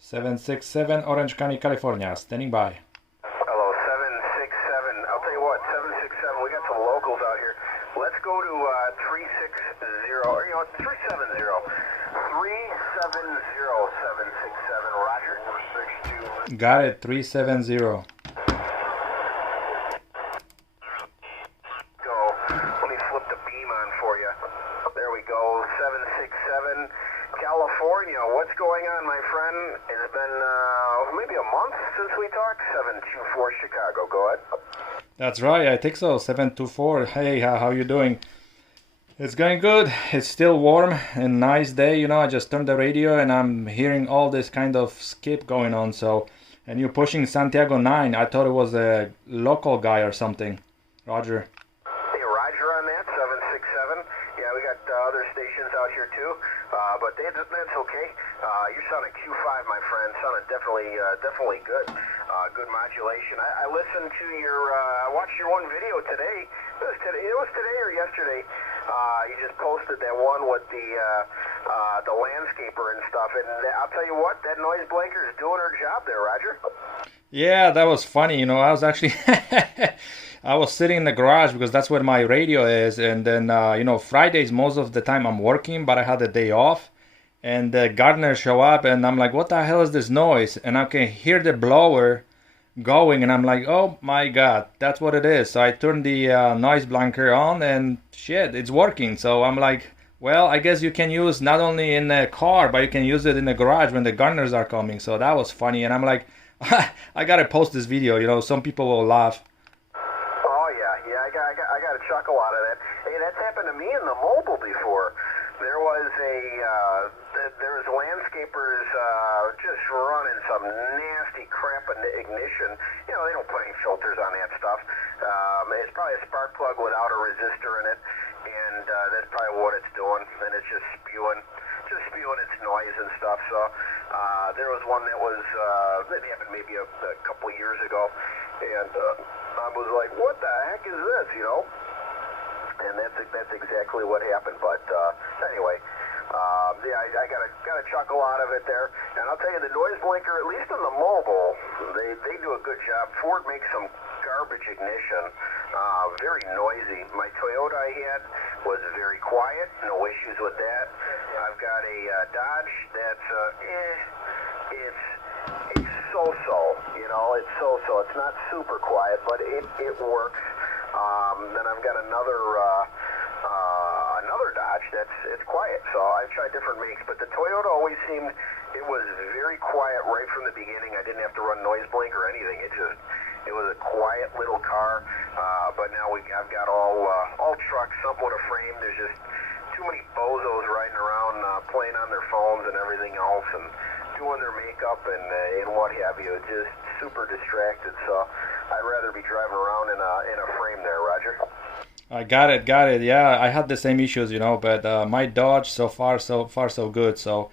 767 Orange County, California, standing by. Hello, 767. I'll tell you what, 767, we got some locals out here. Let's go to 360, or 370. 767, Roger. Got it, 370. Go. Let me flip the beam on for you. There we go, 767. California, what's going on, my friend? It's been maybe a month since we talked. 724 Chicago, go ahead. That's right, I think so, 724. Hey, how you doing? It's going good. It's still warm and nice day, I just turned the radio and I'm hearing all this kind of skip going on, and you're pushing Santiago 9. I thought it was a local guy or something. Roger. Hey, Roger on that, 767. Yeah, we got other stations out here too, but that's okay. You're sounding Q5, my friend. Sounding definitely good. Good modulation. I listened to I watched your one video today. It was today or yesterday. You just posted that one with the landscaper and stuff, and I'll tell you what, that noise blanker is doing her job there, Roger. Yeah, that was funny. I was actually I was sitting in the garage because that's where my radio is, and then Fridays most of the time I'm working, but I had a day off, and the gardeners show up, and I'm like, what the hell is this noise? And I can hear the blower going, and I'm like, oh my god, that's what it is. So I turned the noise blanker on, and shit, it's working. So I'm like, well, I guess you can use not only in the car, but you can use it in the garage when the gardeners are coming. So that was funny, and I'm like, I gotta post this video. Some people will laugh. Oh yeah, I got a chuckle out of that. Hey, that's happened to me in the mobile before. There was landscapers just running some nasty crap in the ignition. They don't put any filters on that stuff. It's probably a spark plug without a resistor in it, and that's probably what it's doing. And it's just spewing its noise and stuff. So there was one that happened maybe a couple years ago, and I was like, what the heck is this? And that's exactly what happened. But anyway, I got a chuckle out of it there. And I'll tell you, the noise blinker, at least on the mobile, they do a good job. Ford makes some garbage ignition, very noisy. My Toyota I had was very quiet, no issues with that. I've got a Dodge that's it's so-so. It's so-so. It's not super quiet, but it works. Then I've got another Dodge it's quiet. So I've tried different makes, but the Toyota always seemed it was very quiet right from the beginning. I didn't have to run noise blink or anything. It was a quiet little car. But now I've got all trucks, somewhat a frame. There's just too many bozos riding around playing on their phones and everything else and doing their makeup and what have you. Just super distracted. So I'd rather be driving around in a frame there, Roger. I got it. Yeah, I had the same issues, but my Dodge so far so good. So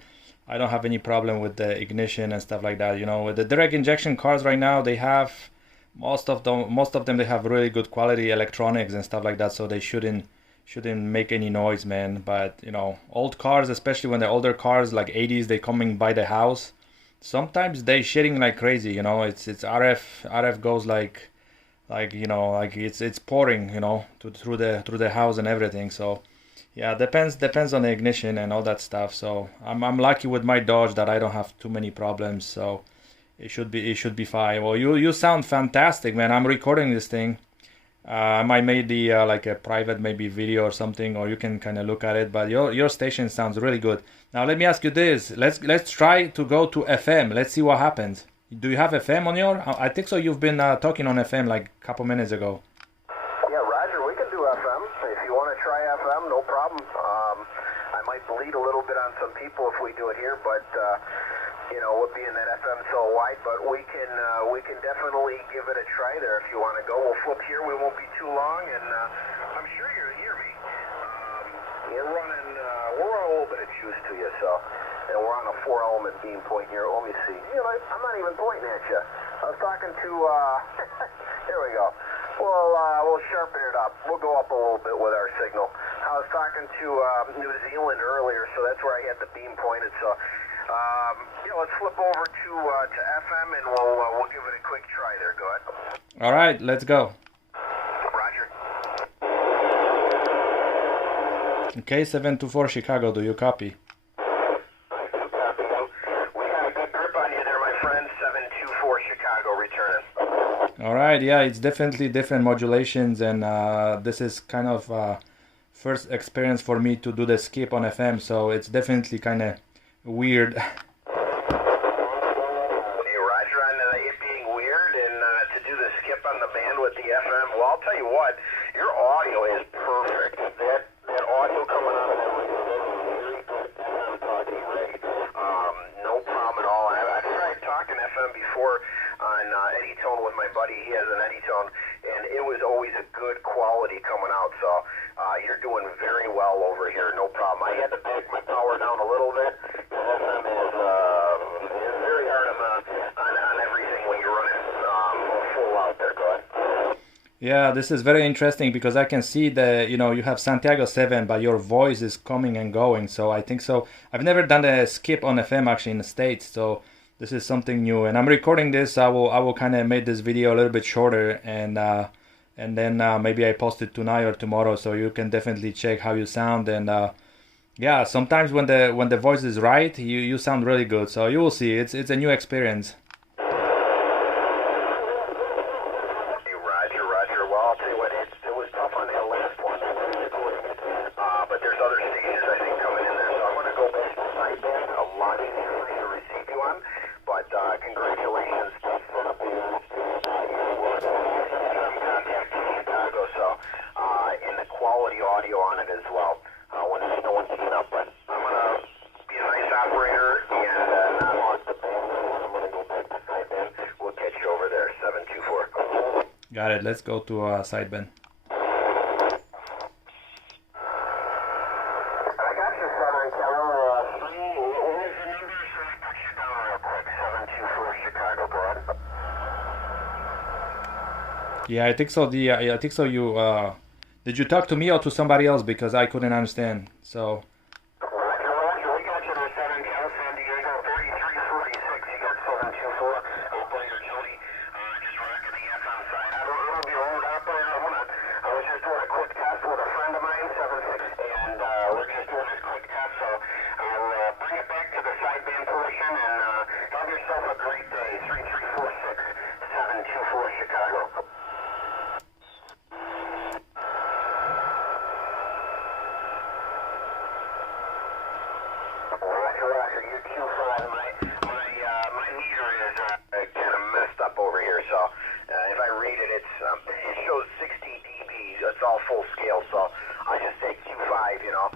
I don't have any problem with the ignition and stuff like that. With the direct injection cars right now, they have most of them they have really good quality electronics and stuff like that. So they shouldn't make any noise, man. But old cars, especially when they're older cars like 80s, they coming by the house. Sometimes they shitting like crazy. It's RF goes like it's pouring through the house and everything. So yeah, depends on the ignition and all that stuff. So I'm lucky with my Dodge that I don't have too many problems. So it should be fine. Well, you sound fantastic, man. I'm recording this thing. I might make the like a private maybe video or something, or you can kind of look at it. But your station sounds really good. Now let me ask you this. Let's try to go to FM. Let's see what happens. Do you have FM on your? I think so. You've been talking on FM like a couple minutes ago. Yeah, Roger, we can do FM. If you want to try FM, no problem. I might bleed a little bit on some people if we do it here, but with being that FM so wide, but we can definitely give it a try there if you want to go. We'll flip here. We won't be too long, and I'm sure you hear me. We're running a little bit of juice to you, so. And we're on a 4-element beam point here. Let me see. I'm not even pointing at you. I was talking to, there we go. We'll sharpen it up. We'll go up a little bit with our signal. I was talking to New Zealand earlier, so that's where I had the beam pointed. So Yeah, let's flip over to FM, and we'll give it a quick try there. Go ahead. All right, let's go. Roger. Okay, 724 Chicago, do you copy? We got a good grip on you there, my friend. 724 Chicago, returning. All right, yeah, it's definitely different modulations, and this is kind of first experience for me to do the skip on FM, so it's definitely kind of weird. Hey, Roger, on it being weird and to do the skip on the band with the FM, well, I'll tell you what, your audio is perfect. That audio coming out of that was very good FM talking rate. No problem at all. I've tried talking FM before on Anytone with my buddy. He has an Anytone, and it was always a good quality coming out. So you're doing very well over here. No problem. I had to back my power down a little bit. FM is very hard on everything when you're running full out there. Go ahead. Yeah, this is very interesting because I can see that, you know, you have Santiago 7, but your voice is coming and going. So I think so. I've never done a skip on FM actually in the States, so this is something new. And I'm recording this. I will kind of make this video a little bit shorter, and then maybe I post it tonight or tomorrow, so you can definitely check how you sound. And yeah, sometimes when the voice is right, you sound really good. So you will see. It's a new experience. Got it. Let's go to sideband. I got you, Southern Cal. 3 is the number, so I put you down real quick. 724 Chicago, go ahead. Yeah, I think so. I think so. You did you talk to me or to somebody else, because I couldn't understand. So. Roger, we got you there, Southern Cal, San Diego, 3346. You got 724. Operator Jody, just rocking the FM side. I don't be rude, operator. Hold on. I was just doing a quick test with a friend of mine, 76, and we're just doing this quick test. So I'll bring it back to the sideband portion, and have yourself a great day. 3346, 724 Chicago. Roger, you Q5. My meter is kind of messed up over here, so if I read it, it shows 60 dB. It's all full scale, so I just say Q5. You know,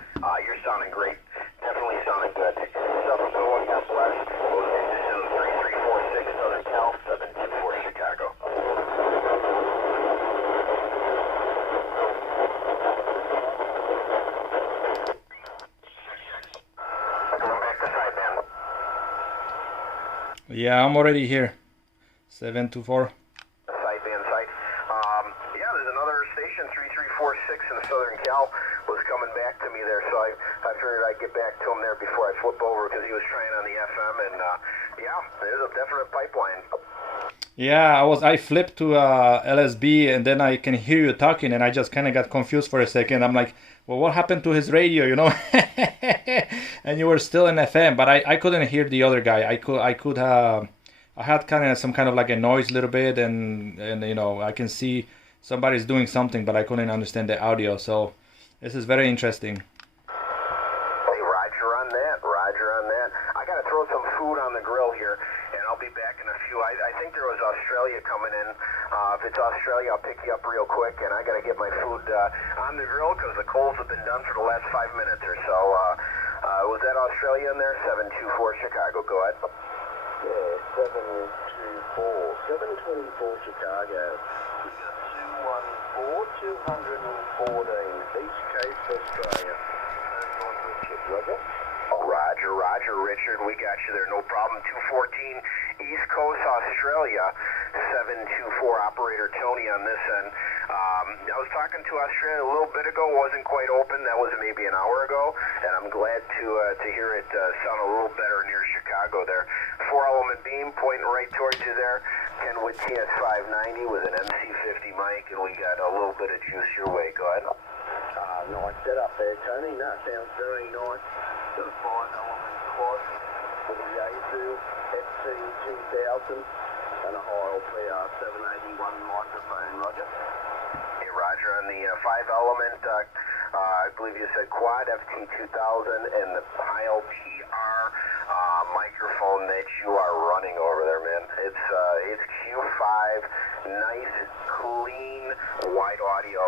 you're sounding great. Definitely sounding good. Yourself a good one. God bless. This is 3346 Southern Cal, 724 Chicago. Yeah, I'm already here. 724. Sideband site. Yeah, there's another station, 3346 in the Southern Cal, was coming back to me there, so I figured I'd get back to him there before I flip over, because he was trying on the FM, and yeah, there's a definite pipeline. Yeah, I flipped to LSB, and then I can hear you talking, and I just kind of got confused for a second. I'm like, well, what happened to his radio, you know? And you were still in FM, but I couldn't hear the other guy. I had kind of some kind of like a noise a little bit, and you know, I can see somebody's doing something, but I couldn't understand the audio. So this is very interesting. Hey, Roger on that. I got to throw some food on the grill here, and I'll be back in a few. I think there was Australia coming in. If it's Australia, I'll pick you up real quick, and I got to get my food on the grill, because the coals have been done for the last 5 minutes or so. Was that Australia in there? 724 Chicago. Go ahead. Yeah, 724 Chicago. We got 214 East Coast Australia. Roger, Richard. We got you there, no problem. 214 East Coast Australia. 724 Operator Tony on this end. I was talking to Australia a little bit ago. Wasn't quite open. That was maybe an hour ago, and I'm glad to hear it sound a little better near Chicago. Chicago there. 4-element beam pointing right towards you there. Kenwood TS590 with an MC50 mic, and we got a little bit of juice your way. Go ahead. Nice setup there, Tony. No, sounds very nice. Got a 5-element quad with a Yaesu FC2000 and a high LPR 781 microphone, Roger. Hey, Roger, on the 5-element, I believe you said quad FT2000 and the high LPR microphone that you are running over there, man. It's Q5, nice, clean, wide audio.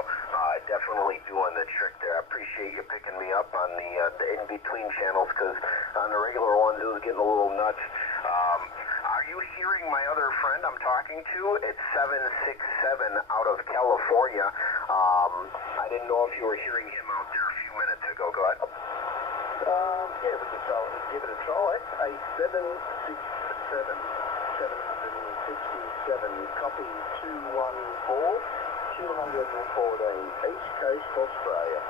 Definitely doing the trick there. I appreciate you picking me up on the in-between channels, because on the regular ones it was getting a little nuts. Are you hearing my other friend I'm talking to? It's 767 out of California. I didn't know if you were hearing him out there a few minutes ago. Go ahead. Yeah, we can try, give it a try. A 767, 767, copy 214, 214, East Coast, Australia.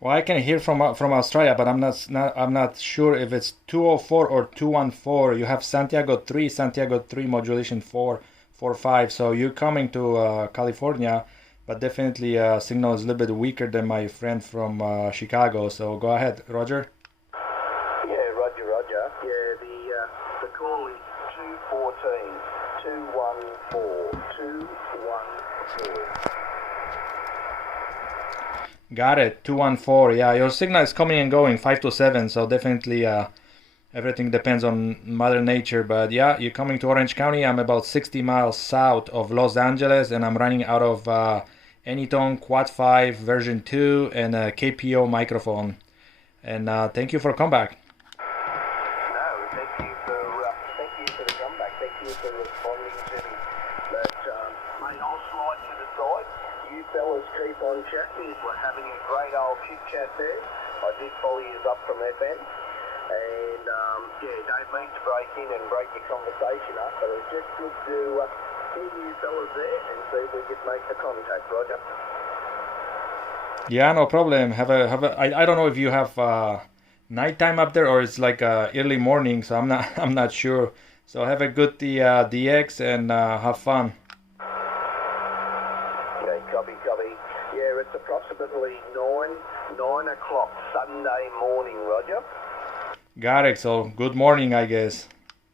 Well, I can hear from Australia, but I'm not sure if it's 204 or 214. You have Santiago 3 modulation 445. So you're coming to California, but definitely signal is a little bit weaker than my friend from Chicago. So go ahead, Roger. Yeah, Roger. Yeah, the call is 214, 214, 214. Got it, 214. Yeah, your signal is coming and going, 5 to 7. So definitely everything depends on Mother Nature. But yeah, you're coming to Orange County. I'm about 60 miles south of Los Angeles, and I'm running out of Anytone Quad 5 version 2 and a KPO microphone. And thank you for coming back. No, thank you for the comeback. Thank you for responding to me. But mate, I'll slide to the side. You fellas keep on chatting. We're having a great old chit chat there. I did follow you up from FM. And yeah, don't mean to break in and break your conversation up, but it's just good to hear you fellas there and see if we could make the contact, Roger. Yeah, no problem. I don't know if you have nighttime up there or it's like early morning, so I'm not sure. So have a good DX and have fun. Okay, copy. Yeah, it's approximately 9 o'clock Sunday morning, Roger. Got it. So good morning, I guess.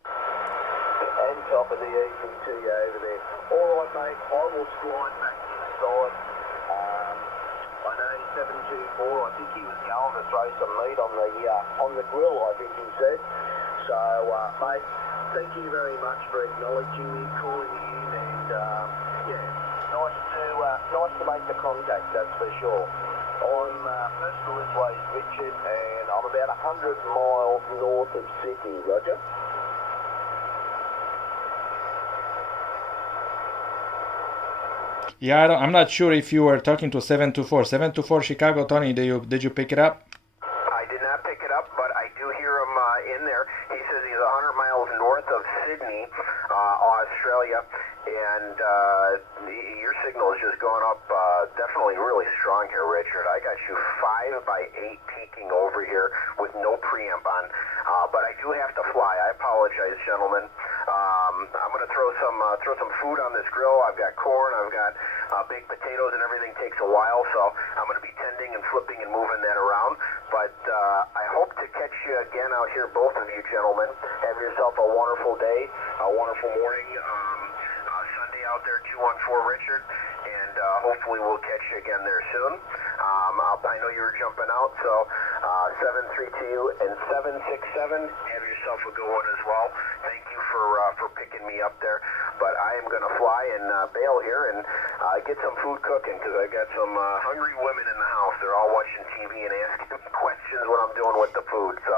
And top of the evening to you over there. All right, mate. I will slide back to the side. I know 724. I think he was going to throw some meat on the grill, I think he said. So, mate, thank you very much for acknowledging me, calling me in, and yeah, nice to make the contact. That's for sure. I'm personal this way, Richard, and I'm about 100 miles north of Sydney, Roger. Yeah, I'm not sure if you were talking to 724. 724 Chicago, Tony, did you pick it up? I did not pick it up, but I do hear him in there. He says he's 100 miles north of Sydney, Australia, and your signal is just going up definitely really strong here, Richard. I got you 5x8 peaking over here with no preamp on, but I do have to fly. I apologize, gentlemen. I'm going to throw some food on this grill. I've got corn, I've got baked potatoes, and everything takes a while, so I'm going to be tending and flipping and moving that around. But I hope to catch you again out here, both of you gentlemen. Have yourself a wonderful day, a wonderful morning. Sunday out there, 214 Richard, and hopefully we'll catch you again there soon. I know you were jumping out, so 732 and 767, have yourself a good one as well. Thank you for picking me up there. But I am going to fly and bail here and get some food cooking, because I got some hungry women in the house. They're all watching TV and asking questions what I'm doing with the food. So,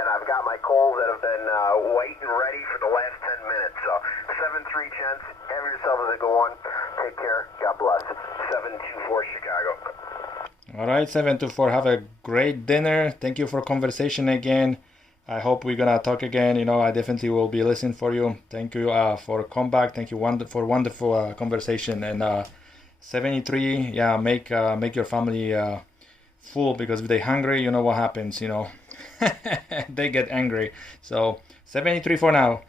and I've got my coals that have been waiting ready for the last 10 minutes. So 7-3 gents, have yourself a good one. Take care. God bless. 724 Chicago. All right, 724. Have a great dinner. Thank you for conversation again. I hope we're gonna talk again. You know, I definitely will be listening for you. Thank you for comeback. Thank you for wonderful conversation. And 73, yeah, make your family full, because if they're hungry, you know what happens. You know, They get angry. So 73 for now.